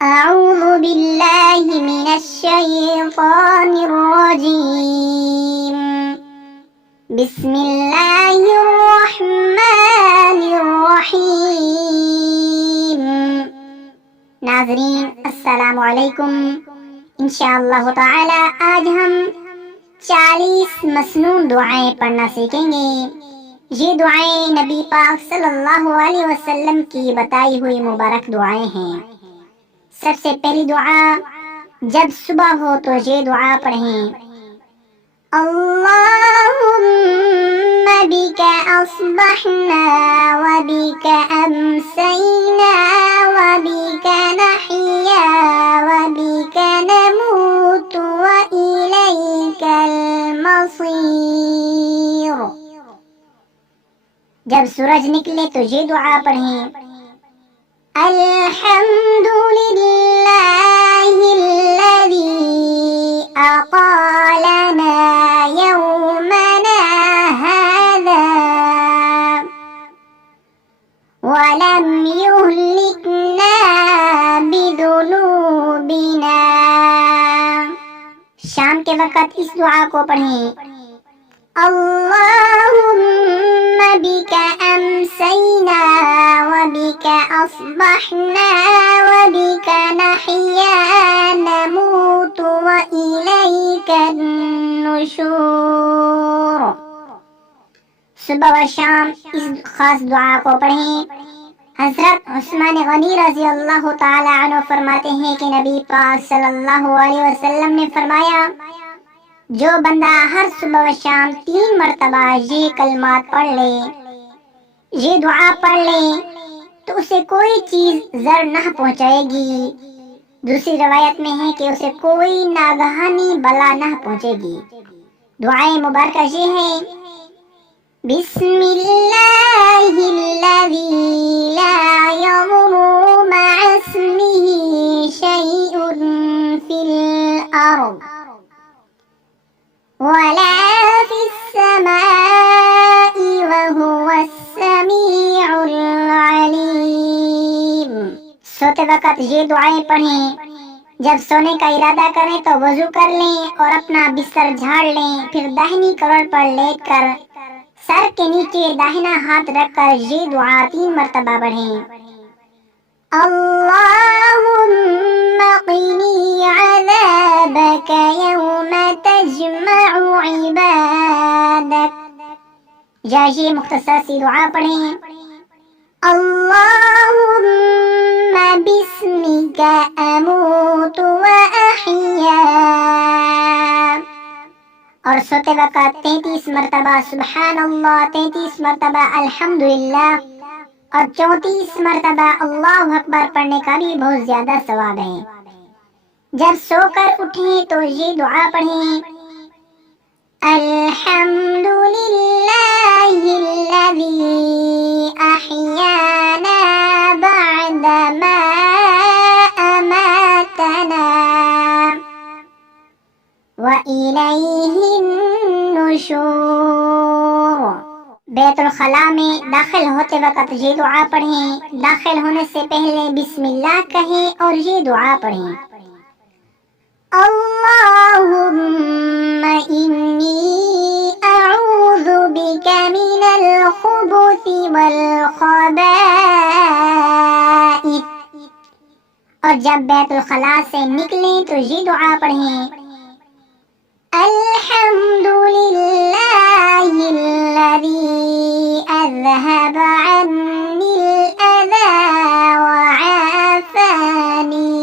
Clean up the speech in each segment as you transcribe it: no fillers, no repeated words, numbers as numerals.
أعوذ بالله من الشيطان الرجيم بسم الله الرحمن الرحيम। नाज़रीन अस्सलामु अलैकुम। इंशाअल्लाह ताला आज हम 40 मसनून दुआएं पढ़ना सीखेंगे। ये दुआएं नबी पाक सल्लल्लाहु अलैहि वसल्लम की बताई हुई मुबारक दुआएं हैं। सबसे पहली दुआ, जब सुबह हो तो ये दुआ पढ़ें, अल्लाहुम्मा बिका अस्बहना व बिका अमसैना व बिका नहिया व बिका नमूतु व इलैकल मसीर। जब सूरज निकले तो ये दुआ पढ़ें, अल्हम्दुलिल्लाहिल्लज़ी अक़ालना यौमना हाज़ा वलम युहलिकना बिदुनूबिना। शाम के वक़्त इस दुआ को पढ़ें, अल्लाहुम्मा बिका अमसैना व बिका अस्बहना व बिका नहिया नमूतु व इलैकन नुशूर। सुबह व शाम इस खास दुआ को पढ़ें। हजरत उस्मान गनी रज़ी अल्लाह ताला अन्हु फरमाते हैं कि नबी पाक सल्लल्लाहु अलैहि वसल्लम ने फरमाया, जो बंदा हर सुबह व शाम 3 मरतबा ये कलमात पढ़ ले, ये दुआ पढ़ ले, तो उसे कोई चीज जर न पहुंचाएगी। दूसरी रवायत में है कि उसे कोई नागहानी बला न पहुंचेगी। दुआएं मुबारक ये है, बिस्मिल्लाहिल्लज़ी ला यज़ुर्रु मअ इस्मिही शैउन फिल अर्द वला फिस्समाई वहुवस्समीउल अलीम। सोते वक्त ये दुआएं पढ़ें। जब सोने का इरादा करें तो वजू कर लें और अपना बिस्तर झाड़ लें, फिर दाहिनी कमर पर लेटकर सर के नीचे दाहिना हाथ रखकर ये दुआ 3 मरतबा पढ़ें, अल्लाहुम्मा क़िनी अज़ाबक यौम तजमअु इबादक। या ये मुख्तसर सी दुआ पढ़ें, अल्लाहुम्मा बिस्मिका अमूतु व अहिया। और सोते वक़्त 33 मरतबा सुबहानल्लाह, 33 मरतबा अल्हम्दुलिल्लाह और 34 मरतबा अल्लाहु अकबर पढ़ने का भी बहुत ज्यादा सवाब है। जब सोकर उठें तो ये दुआ पढ़ें, अल्हम्दुलिल्लाहिल्लज़ी अहयाना बअदमा अमातना व इलैहिन नुशूर। बैतुल खला में दाखिल होते वक्त ये दुआ पढ़ें। दाखिल होने से पहले बिस्मिल्लाह कहें और ये दुआ पढ़ें, अल्लाहुम्मा इन्नी अऊज़ु बिका मिनल खुबुथि वल खबाइथ। और जब बैतुल खला से निकलें तो ये दुआ पढ़ें, अल्हम्दुलिल्लाहिल्लज़ी अज़हब अन्निल अज़ा व आफ़ानी।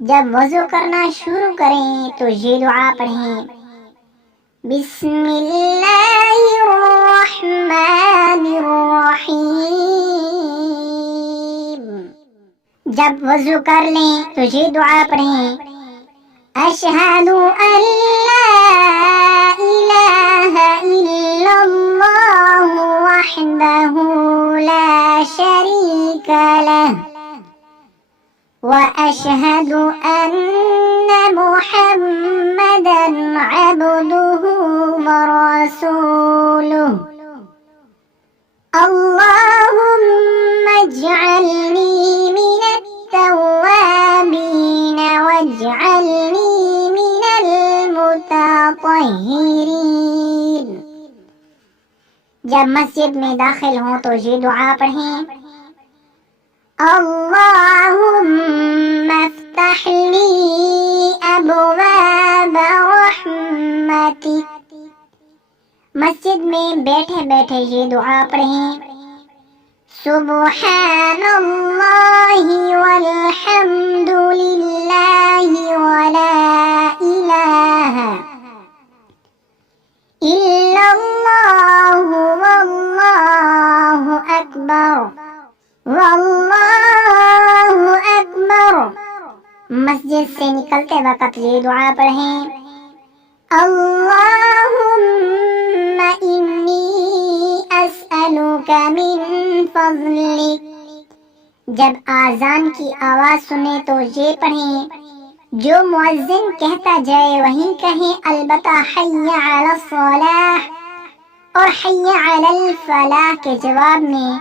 जब वज़ू करना शुरू करें तो ये दुआ पढ़ें, बिस्मिल्लाहिर्रहमानिर्रहीम। जब वज़ू कर लें तो ये दुआ पढ़ें, अशहदु अल्ला इलाहा इल्लल्लाहु वहदहु ला शरीका लह व अशहदु अन्न मुहम्मदन अब्दुहु व रसूलुहु। अल्लाहुम्मा इज्अलनी मिन जब मस्जिद में दाखिल हों तो ये दुआ पढ़ें, अल्लाहुम्मा इफ्तह ली अबवाब रहमतिक। मस्जिद में बैठे बैठे ये दुआ पढ़ें, सुब्हानल्लाहि वल्हम्दुलिल्लाहि वला इलाहा इल्लल्लाहु वल्लाहु अकबर वल्लाहु अकबर। मस्जिद से निकलते वक्त ये दुआ पढ़ें, अल्लाहुम्मा इन्नी अस्अलुका मिन फज़लिक। जब आजान की आवाज सुने तो ये पढ़ें, जो मुअज्जिन कहता जाए वही कहें, अलबत्ता हय्या अला सलाह और हय्या अलल फलाह के जवाब में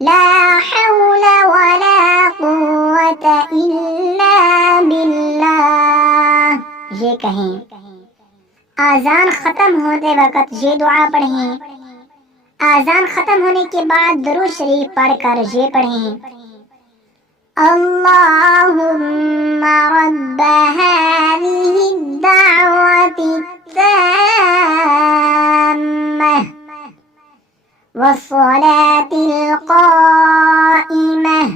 ला हौला वला कुव्वता इल्ला बिल्लाह ये कहें। आजान खत्म होते वक्त ये दुआ पढ़ें, आजान खत्म होने के बाद दुरूद शरीफ पढ़कर ये पढ़ें, अल्लाहुम्मा रब्ब हाज़िहि दाअवति ताम्मह वस्सलातिल क़ाइमह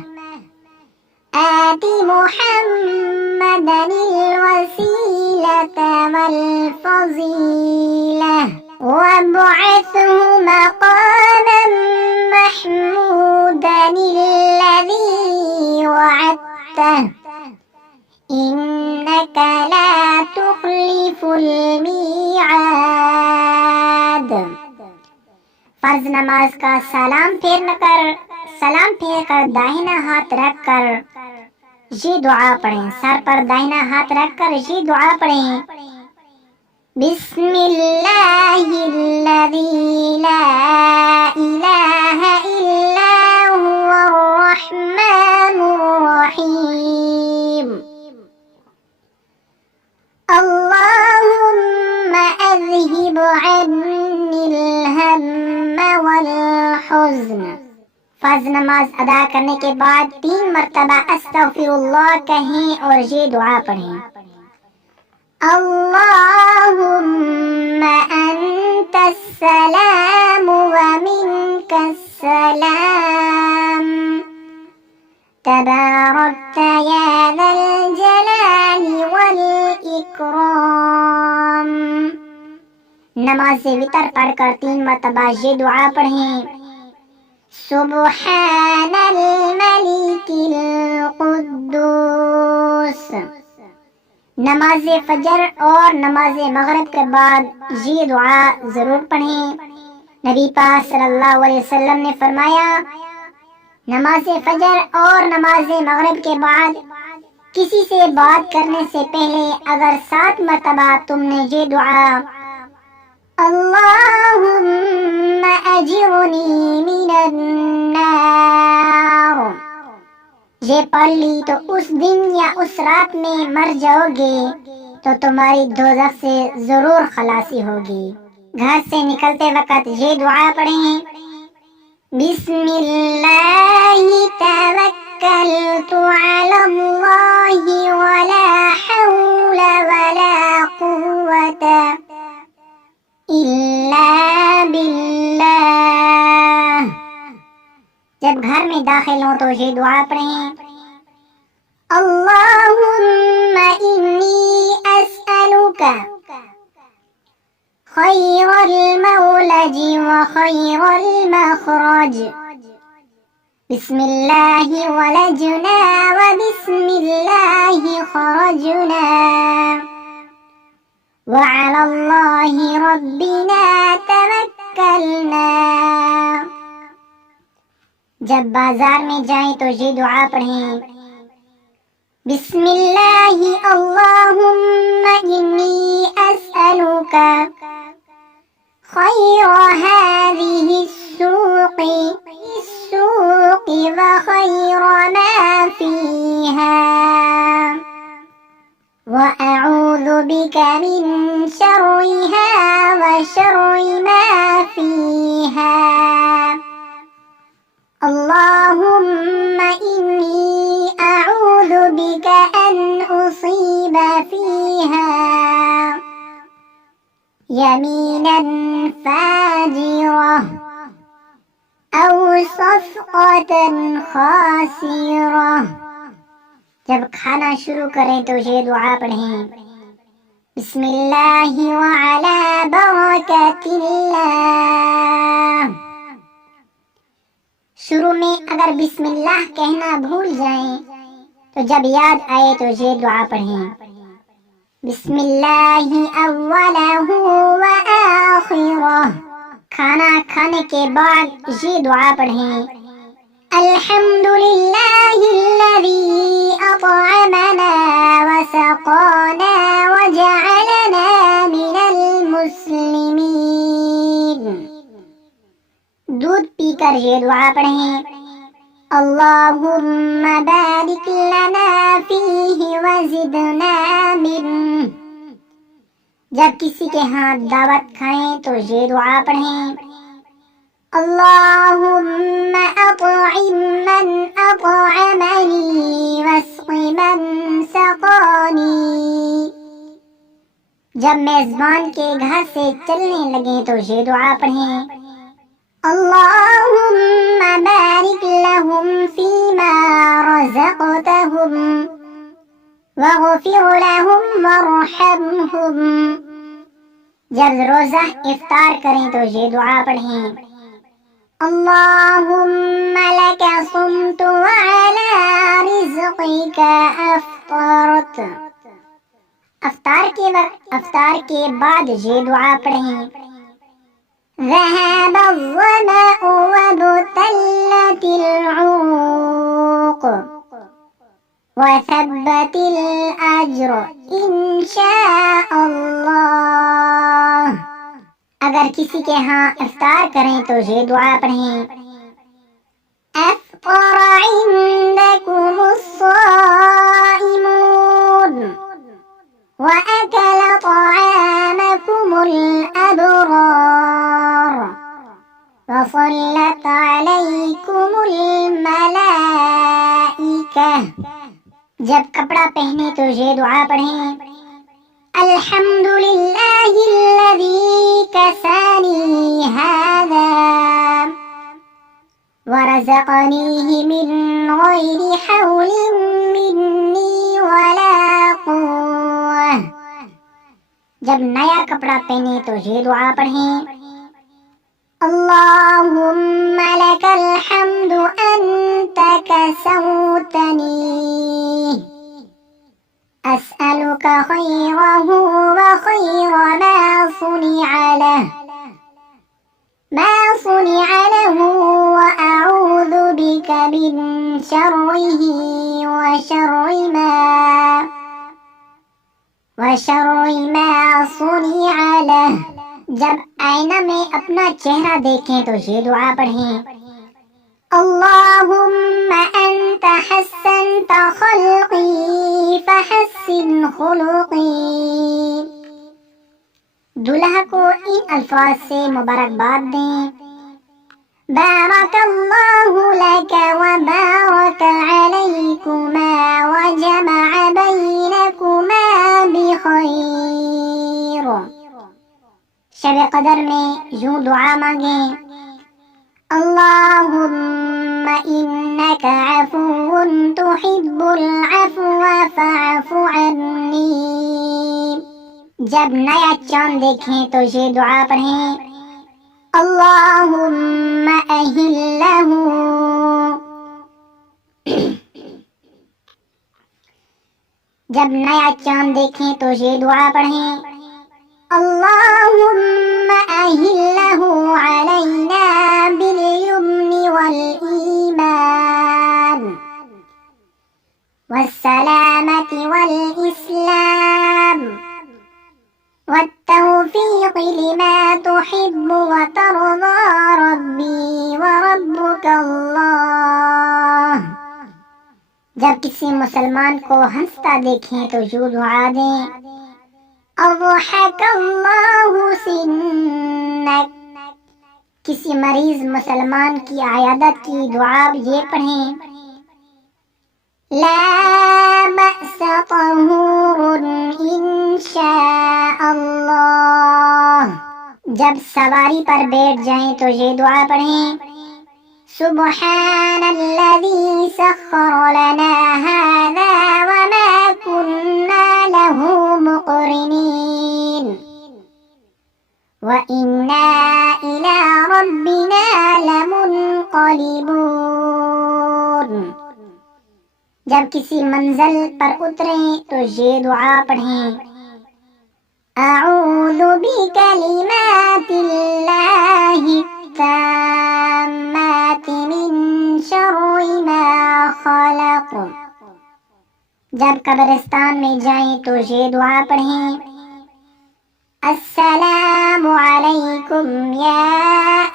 आति मुहम्मदनिल वसीलता वल फ़ज़ीलह वब्अथहु मक़ामन महमूदनिल्लज़ी वअदतह इन्नका ला तुख़लिफ़ुल मिआद। फर्ज नमाज का सलाम फेर कर दाहिना हाथ रख कर ये दुआ पढ़ें, सर पर दाहिना हाथ रख कर ये दुआ पढ़ें, बिस्मिल्लाहिल्लज़ी ला इलाहा इल्ला हुवर रहमानुर रहीम, अल्लाहुम्मा अज़हिब अन्निल हम्म वल हुज़्न। फर्ज नमाज अदा करने के बाद 3 मरतबा अस्तगफिरुल्लाह कहें और ये दुआ पढ़ें, अल्लाहुम्मा अंतस्सलाम व मिनकस्सलाम तबारकता या ज़ल जलाली वल इकराम। नमाज से वितर पढ़कर 3 मरतबा ये दुआ पढ़ें, सुब्हानल मलिकिल कुद्दूस। नमाज फजर और नमाज मगरिब के बाद ये दुआ जरूर पढ़ें। नबी पाक सल्लल्लाहु अलैहि वसल्लम ने फरमाया, नमाज फजर और नमाज मगरिब के बाद किसी से बात करने से पहले अगर 7 मरतबा तुमने ये दुआ अल्लाहुम्मा अजिरनी मिनन नार ये पढ़ ली तो उस दिन या उस रात में मर जाओगे तो तुम्हारी दोज़ख से जरूर खलासी होगी। घर से निकलते वक्त ये दुआ पढ़ें, बिस्मिल्लाहि तवक्कलतु अलल्लाहि वला हौला वला कुव्वता इल्ला बिल्लाह। जब घर में दाखिल हो तो ये दुआ पढ़ें, अल्लाहुम्मा इन्नी अस्अलुका खैरल मौलजी व खैरल मखरज, बिस्मिल्लाहि वलजना व बिस्मिल्लाहि खरजना व अलल्लाहि रब्बिना तवक्कलना। जब बाजार में जाएं तो ये दुआ पढ़ें, बिस्मिल्लाहि अल्लाहुम्मा इन्नी अस्अलुका खैर हाज़िहि अस्सूक़ि व खैर मा फ़ीहा व अऊज़ु बिका मिन शर्रिहा व शर्रि मा फ़ीहा। فيها يمينا فاجرة أو صفقة خاسرة। जब खाना शुरू करें तो ये दुआ पढ़ें, बिस्मिल्लाहि व अला बरकतिल्लाह। शुरू में अगर बिस्मिल्लाह कहना भूल जाएं तो जब याद आए तो ये दुआ पढ़ें, बिस्मिल्लाहि अव्वलहु व आखिरह। खाना खाने के बाद ये दुआ पढ़ें, अल्हम्दुलिल्लाहिल्लज़ी अतअमना व सक़ाना व जअलना मिनल मुस्लिमीन। दूध पीकर ये दुआ पढ़ें, अल्लाहुम्मा बारिक लना फीहि व ज़िदना मिन्ह। जब किसी के हाथ दावत खाएं तो ये दुआ पढ़ें, अल्लाहुम्मा अत'इम मन अत'अमनी वस्क़ि मन सक़ानी। जब मेज़बान के घर से चलने लगे तो ये दुआ पढ़ें, अल्लाहुम्मा बारिक लहुम फ़ीमा रज़क़तहुम वग़फ़िर लहुम वरहमहुम। जब रोज़ा इफ्तार करें तो ये दुआ पढ़ें, अल्लाहुम्मा लका सुम्तु व अला रिज़्क़िका अफ़्तरत। अफ्तार के बाद ये दुआ पढ़ें, ज़हब अज़्ज़मअ वबतल्लतिल उरूक़ वथब्बतिल अज्र इंशाअल्लाह। अगर किसी के यहाँ इफ्तार करें तो ये दुआ पढ़ें, अफ़्तर इंदकुमुस्साइमून व अकल तआमकुमुल अबरार व सल्लत अलैकुमुल मलाइका। जब कपड़ा पहने तो ये दुआ पढ़ें, अल्हम्दुलिल्लाहिल्लज़ी कसानी हाज़ा व रज़क़नीहि मिन ग़ैरि हौलिन मिन्नी वला क़ुव्वह। जब नया कपड़ा पहने तो ये दुआ पढ़ें, अल्लाहुम्मा लकल हम्दु अन्त कसौतनी अस्अलुका खैरहु व खैर मा सुनिअ लहु व अऊज़ु बिका मिन शर्रिही व शर्रि मा सुनिअ लह। जब आईना में अपना चेहरा देखें तो ये दुआ पढ़ें, अल्लाहुम्मा अंत हस्सनत खल्क़ी फहस्सिन खुलुक़ी। दुल्हा को इन अल्फाज से मुबारकबाद दें, बारकल्लाहु लका व बारक अलैकुमा व जमअ बैनकुमा बिखैर। शब कदर में यूं दुआ मांगें, अल्लाहुम्मा इन्नका अफ़ुव्वुन तुहिब्बुल अफ़्व फ़अफ़ु अन्नी। जब नया चाँद देखें तो ये दुआ पढ़ें, अल्लाहुम्मा अहिल्लहु। जब नया चाँद देखें तो ये दुआ पढ़ें, अल्लाहुम्मा अहिल्लहु अलैना बिल युम्नि वल ईमान वस्सलामति वल इस्लाम वत्तौफ़ीक़ लिमा तुहिब्बु व तर्ज़ा रब्बी व रब्बुका अल्लाह। जब किसी मुसलमान को हंसता देखें तो यूं दुआ दें, अज़हकल्लाहु सिन्नक। किसी मरीज मुसलमान की आयादत की दुआ ये पढ़ें, ला बअस तहूरुन इन इंशाअल्लाह। जब सवारी पर बैठ जाएं तो ये दुआ पढ़ें, सुब्हानल्लज़ी सख्खर लना हाज़ा वमा कुन्ना लहू मुक़रिनीन व इन्ना इला रब्बिना लमुनक़लिबून। जब किसी मंजिल पर उतरें तो ये दुआ पढ़ें, अऊज़ु बिकलिमातिल्लाहि ताम्माति मिन शर्रि मा खलक़। जब कब्रिस्तान में जाएं तो ये दुआ पढ़ें, अस्सलामु अलैकुम या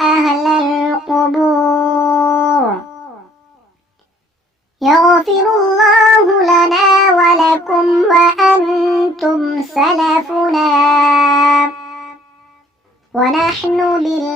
अहलल क़ुबूर, यग़फिरुल्लाहु लना व लकुम व अंतुम सलफुना व नहनु बिल